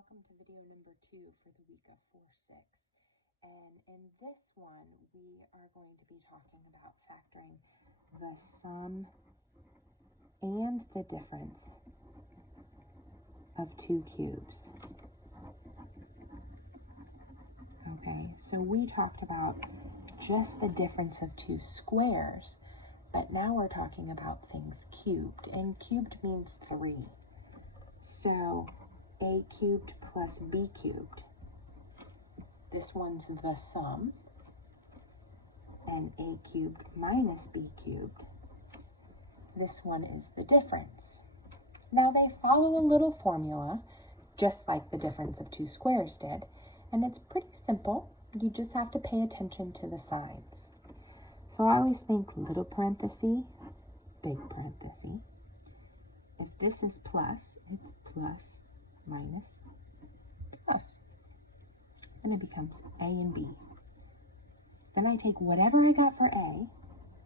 welcome to video number 2 for the week of 4-6. And in this one, we are going to be talking about factoring the sum and the difference of two cubes. Okay, so we talked about just the difference of two squares, but now we're talking about things cubed, and cubed means 3. So a cubed plus b cubed. This one's the sum, and a cubed minus b cubed. This one is the difference. Now they follow a little formula, just like the difference of two squares did, and it's pretty simple. You just have to pay attention to the signs. So I always think little parenthesis, big parenthesis. If this is plus, it's plus, minus, plus. Then it becomes a and b. Then I take whatever I got for a,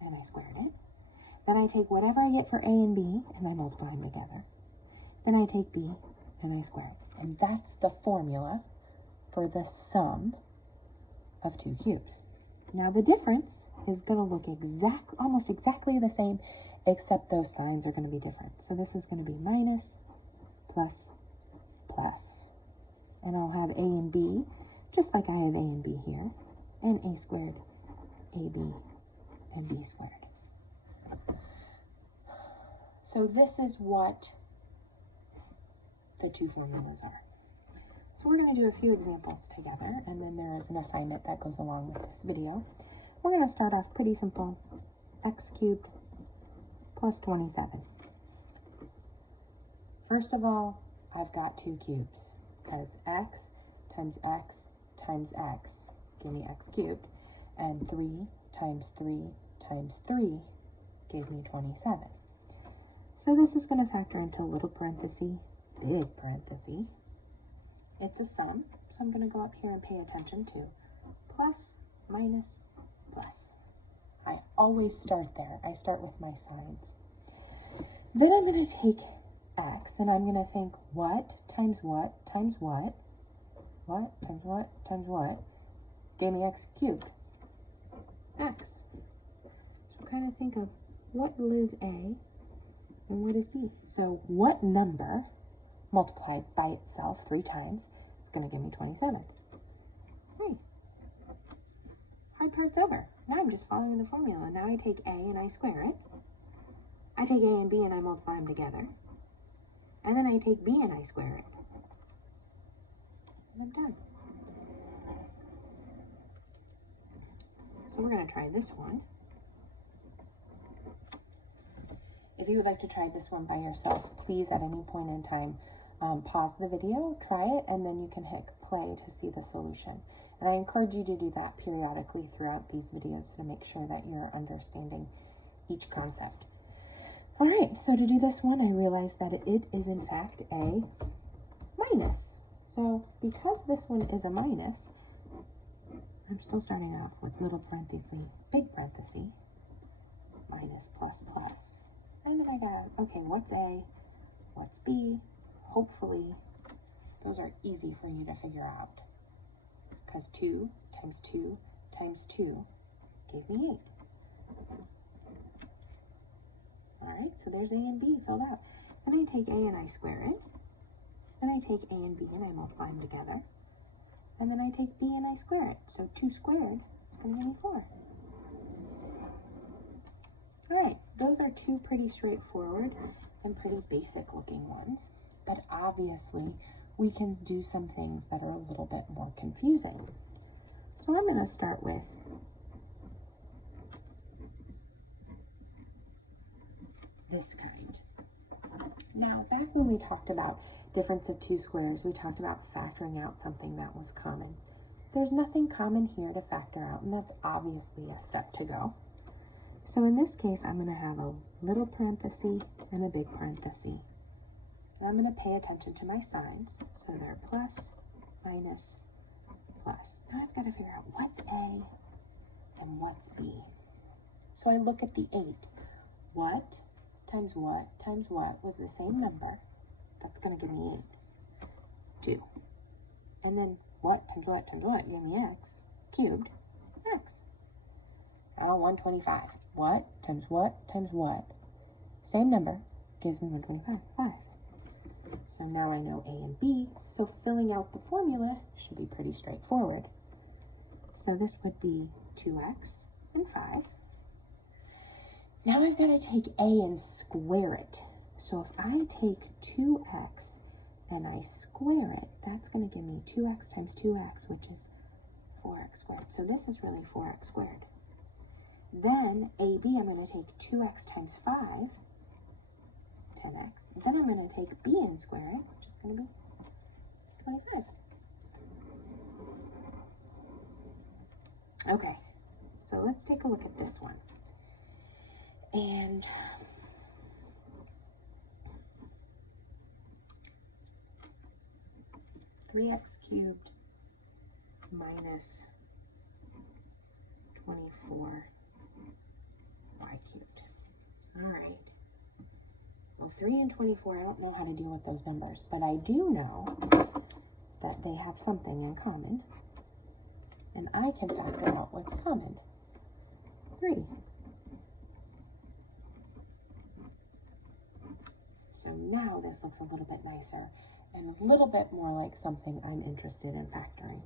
and I squared it. Then I take whatever I get for a and b, and I multiply them together. Then I take b, and I square it. And that's the formula for the sum of two cubes. Now the difference is going to look almost exactly the same, except those signs are going to be different. So this is going to be minus, plus, plus. And I'll have a and b, just like I have a and b here, and a squared, ab, and b squared. So this is what the two formulas are. So we're going to do a few examples together, and then there is an assignment that goes along with this video. We're going to start off pretty simple. X cubed plus 27. First of all, I've got two cubes, because x times x times x gave me x cubed, and 3 times 3 times 3 gave me 27. So this is going to factor into little parenthesis, big parenthesis. It's a sum, so I'm going to go up here and pay attention to plus, minus, plus. I always start there. I start with my signs. Then I'm going to take x, and I'm going to think what times what times what? What times what times what? Gave me x cubed. X. So kind of think of what is a and what is b. So what number multiplied by itself 3 times is going to give me 27. Right. Hard part's over. Now I'm just following the formula. Now I take a and I square it. I take a and b and I multiply them together. And then I take b and I square it. And I'm done. So we're going to try this one. If you would like to try this one by yourself, please at any point in time pause the video, try it, and then you can hit play to see the solution. And I encourage you to do that periodically throughout these videos to make sure that you're understanding each concept. All right, so to do this one, I realized that it is in fact a minus. So because this one is a minus, I'm still starting off with little parenthesis, big parenthesis, minus, plus, plus. And then I got, okay, what's A, what's B? Hopefully, those are easy for you to figure out. Because 2 times 2 times 2 gave me 8. Alright, so there's A and B filled out. Then I take A and I square it. Then I take A and B and I multiply them together. And then I take B and I square it. So 2 squared is going to give me 4. Alright, those are two pretty straightforward and pretty basic looking ones. But obviously, we can do some things that are a little bit more confusing. So I'm going to start with this kind. Now, back when we talked about difference of two squares, we talked about factoring out something that was common. There's nothing common here to factor out, and that's obviously a step to go. So in this case, I'm going to have a little parenthesis and a big parenthesis. And I'm going to pay attention to my signs. So they're plus, minus, plus. Now I've got to figure out what's A and what's B. So I look at the 8. What times what times what was the same number? That's going to give me 8. 2. And then what times what times what? Give me x cubed x. Now 125. What times what times what? Same number gives me 125. 5. So now I know A and B, so filling out the formula should be pretty straightforward. So this would be 2x and 5. Now I've got to take A and square it. So if I take 2x and I square it, that's going to give me 2x times 2x, which is 4x squared. So this is really 4x squared. Then AB, I'm going to take 2x times 5, 10x. Then I'm going to take B and square it, which is going to be 25. Okay, so let's take a look at this one. And (3x cubed minus 24y cubed). All right. Well, 3 and 24, I don't know how to deal with those numbers, but I do know that they have something in common, and I can factor out what's common. 3. So now this looks a little bit nicer and a little bit more like something I'm interested in factoring.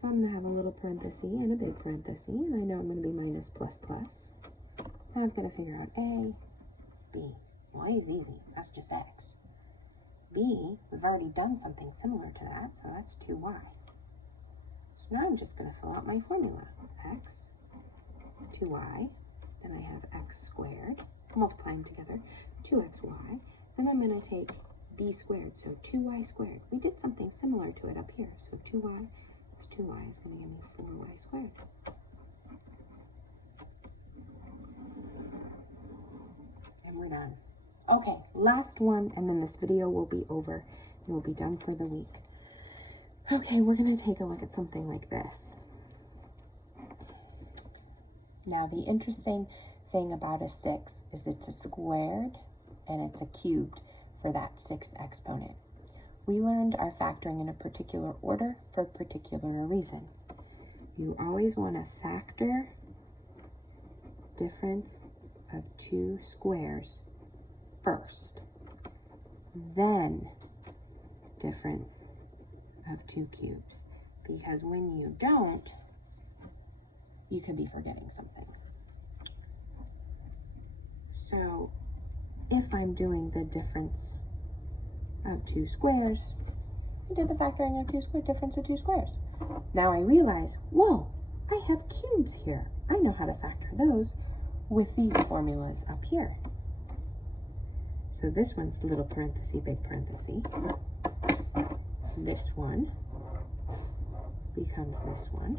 So I'm going to have a little parenthesis and a big parenthesis, and I know I'm going to be minus plus plus. Now I've got to figure out A, B. Well, A is easy. That's just x. B, we've already done something similar to that, so that's 2y. So now I'm just going to fill out my formula. X, 2y, then I have x squared, multiply them together, 2xy. Then I'm going to take b squared, so 2y squared. We did something similar to it up here, so 2y plus 2y is going to give me 4y squared. And we're done. Okay, last one, and then this video will be over, and we'll be done for the week. Okay, we're going to take a look at something like this. Now, the interesting thing about a 6 is it's a squared and it's a cubed for that 6th exponent. We learned our factoring in a particular order for a particular reason. You always want to factor difference of 2 squares first, then difference of 2 cubes, because when you don't, you could be forgetting something. So if I'm doing the difference of 2 squares, I did the factoring of 2 squares, difference of 2 squares. Now I realize, whoa, I have cubes here. I know how to factor those with these formulas up here. So this one's little parenthesis, big parenthesis. This one becomes this one.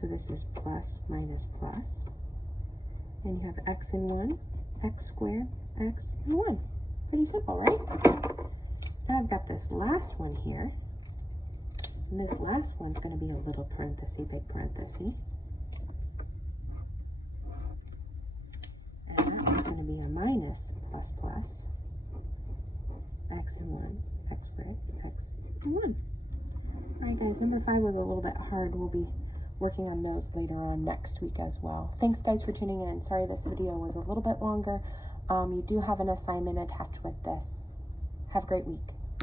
So this is plus minus plus. And you have x in 1, x squared, x in 1. Pretty simple, right? Now I've got this last one here. And this last one's going to be a little parenthesis, big parenthesis. And that's going to be a minus plus plus. X in 1, x squared, x in 1. Alright guys, number 5 was a little bit hard. We'll be working on those later on next week as well. Thanks guys for tuning in. Sorry this video was a little bit longer. You do have an assignment attached with this. Have a great week.